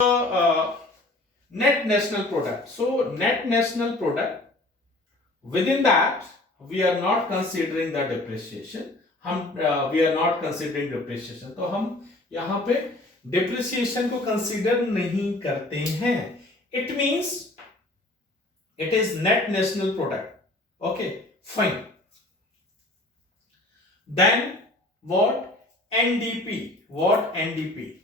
net national product. So net national product, within that we are not considering the depreciation. We are not considering depreciation. तो हम यहाँ पे depreciation को consider नहीं करते हैं. It means it is net national product. Okay, fine. Then what? NDP. What NDP?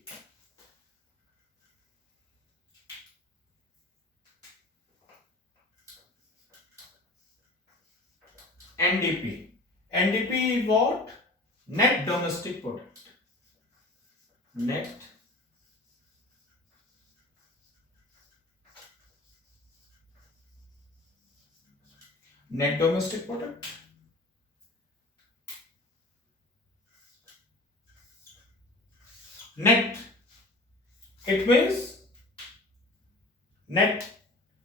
NDP. NDP what? Net domestic product. Net domestic product. Net. It means net.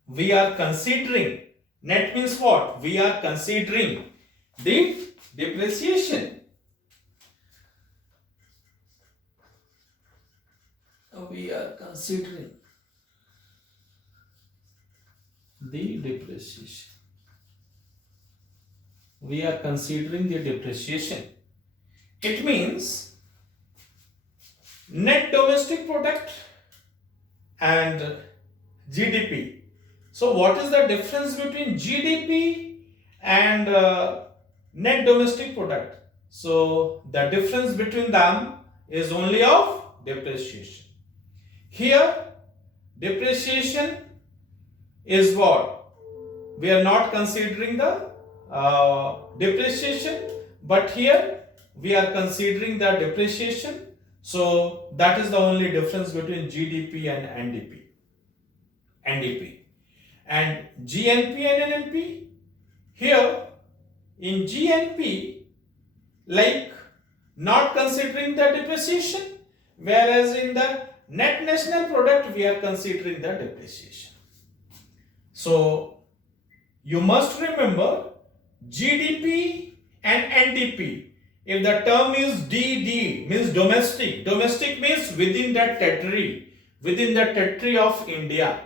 We are considering. Net means what? We are considering the depreciation. We are considering the depreciation. We are considering the depreciation. It means net domestic product and GDP. So what is the difference between GDP and net domestic product? So the difference between them is only of depreciation. Here depreciation is what? We are not considering the depreciation, but here we are considering the depreciation. So that is the only difference between GDP and NDP. And GNP and NNP, here in GNP, like not considering the depreciation, whereas in the net national product we are considering the depreciation. So you must remember GDP and NDP. If the term is DD, means domestic. Domestic means within that territory of India.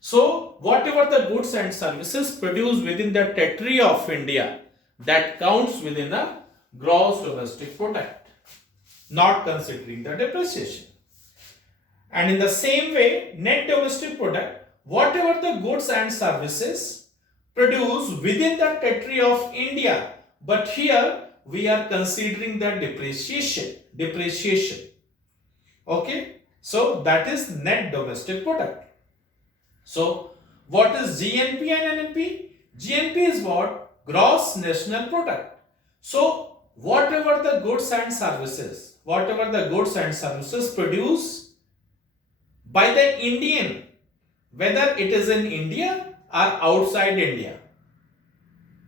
So whatever the goods and services produced within the territory of India, that counts within a gross domestic product, not considering the depreciation. And in the same way, net domestic product, whatever the goods and services produced within the territory of India, but here we are considering the depreciation. Okay, so that is net domestic product. So what is GNP and NNP? GNP is what? Gross national product. So whatever the goods and services produced by the Indian, whether it is in India or outside India.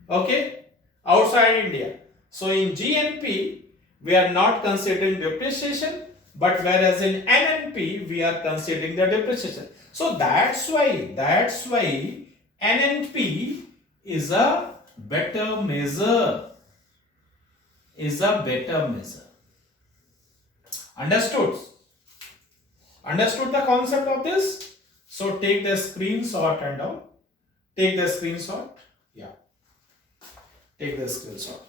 Okay, outside India. So in GNP we are not considering depreciation, but whereas in NNP we are considering the depreciation. So that's why NNP is a better measure. Understood? Understood the concept of this? So take the screenshot and all. Take the screenshot. Yeah. Take the screenshot.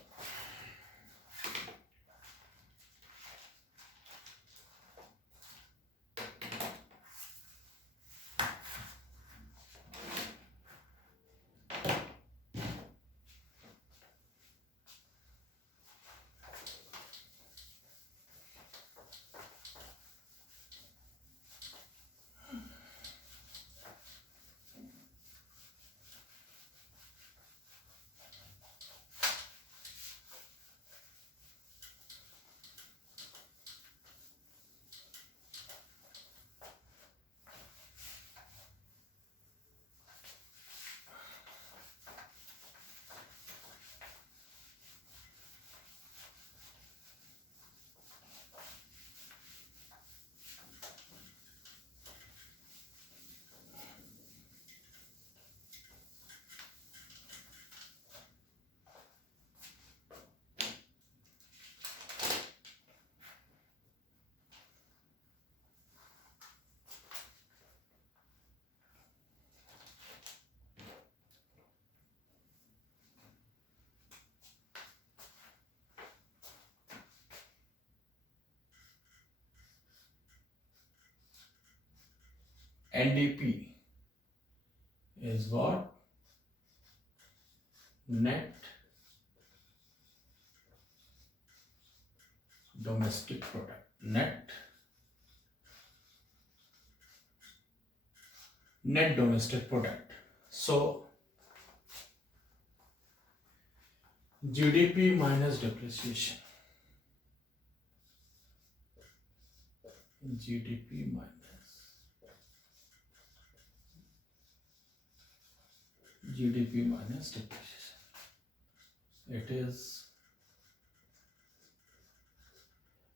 NDP is what? Net domestic product. Net domestic product. So GDP minus depreciation. GDP minus depreciation. It is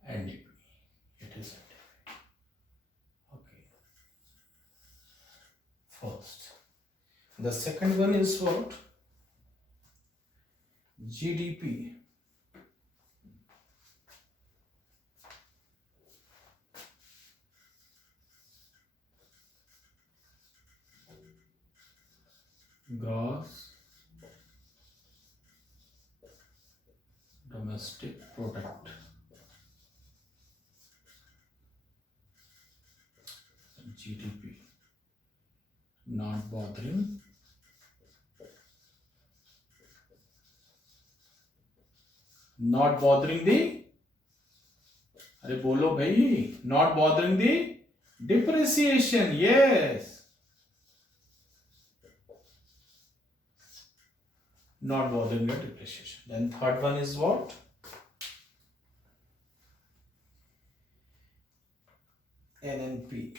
NDP. Okay. First. The second one is what? GDP gross domestic product. GDP. Not bothering the, अरे बोलो भाई, not bothering the depreciation. Yes, not bothering the depreciation. Then third one is what? NNP.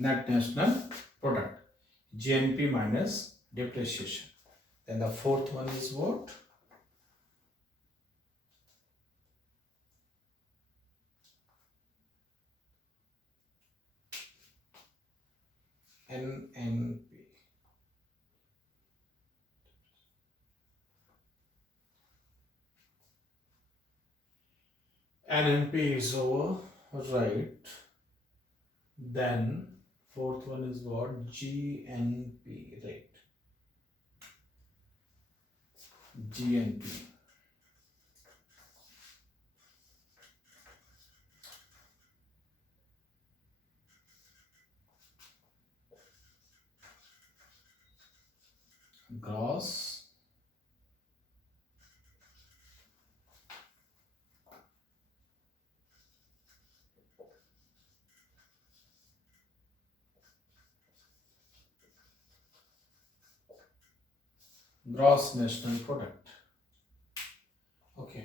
Net national product. GNP minus depreciation. Then the fourth one is what? NNP. NNP is over, right? Then fourth one is what? GNP, right? GNP. Gross national product. Okay.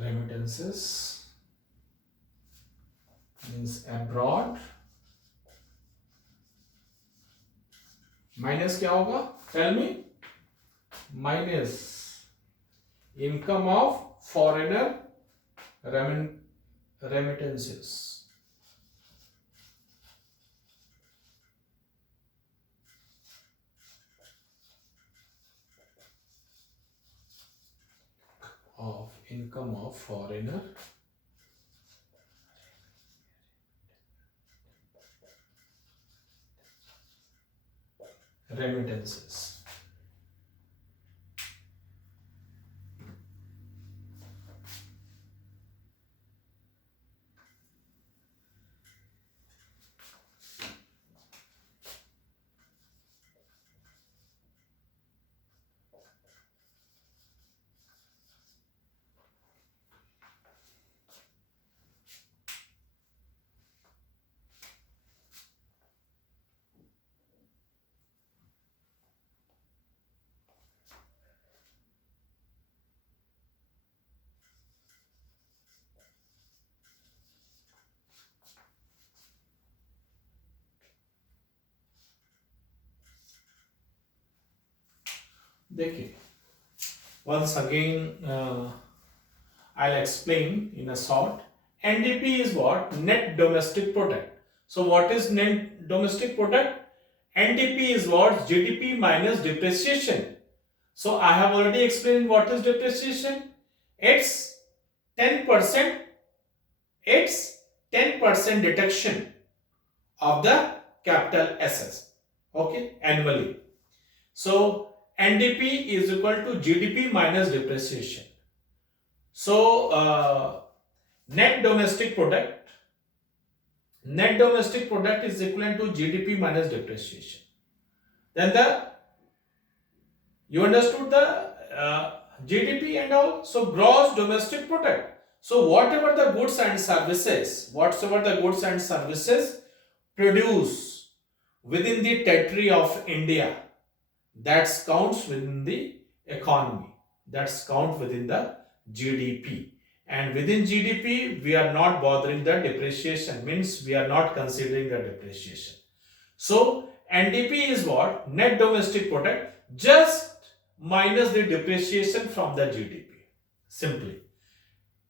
Remittances means abroad. Minus क्या होगा? Tell me. Minus income of foreigner remittances. income of foreigner, remittances. देखिए, once again I'll explain in a short. NDP is what? Net domestic product. So what is net domestic product? NDP is what? GDP minus depreciation. So I have already explained what is depreciation. It's 10%. It's 10% deduction of the capital assets. Okay, annually. So NDP is equal to GDP minus depreciation. So net domestic product is equivalent to GDP minus depreciation. Then you understood the GDP and all. So gross domestic product. So whatever the goods and services produce within the territory of India, that counts within the economy, that's count within the GDP. And within GDP, we are not bothering the depreciation, means we are not considering the depreciation. So NDP is what? Net domestic product, just minus the depreciation from the GDP. Simply.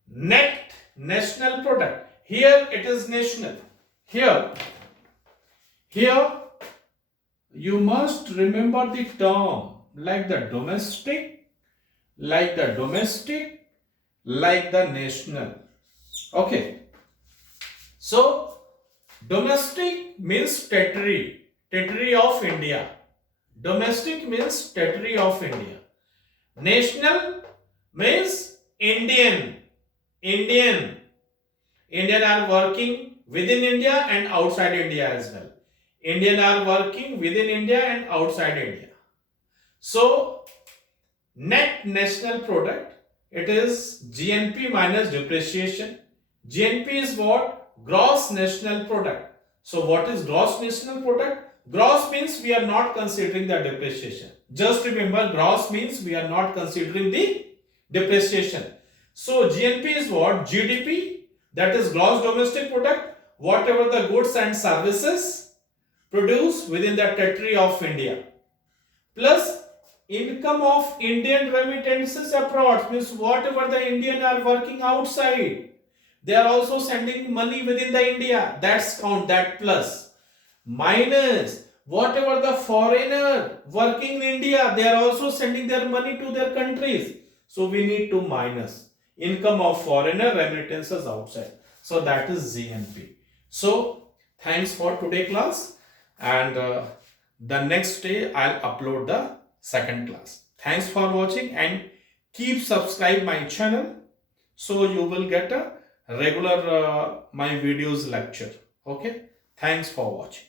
Net national product. Here it is national. Here you must remember the term like the domestic, like the national. Okay. So domestic means territory of India. Domestic means territory of India. National means Indian are working within India and outside India as well. Indian are working within India and outside India. So net national product, it is GNP minus depreciation. GNP is what? Gross national product. So what is gross national product? Gross means we are not considering the depreciation. Just remember, gross means we are not considering the depreciation. So GNP is what? GDP, that is gross domestic product, whatever the goods and services produced within the territory of India, plus income of Indian remittances abroad, means whatever the Indian are working outside, they are also sending money within the India, that's count, that plus, minus whatever the foreigner working in India, they are also sending their money to their countries. So we need to minus income of foreigner remittances outside. So that is GNP. So thanks for today class, and the next day I'll upload the second class. Thanks for watching, and keep subscribe my channel so you will get a regular my videos lecture. Okay, thanks for watching.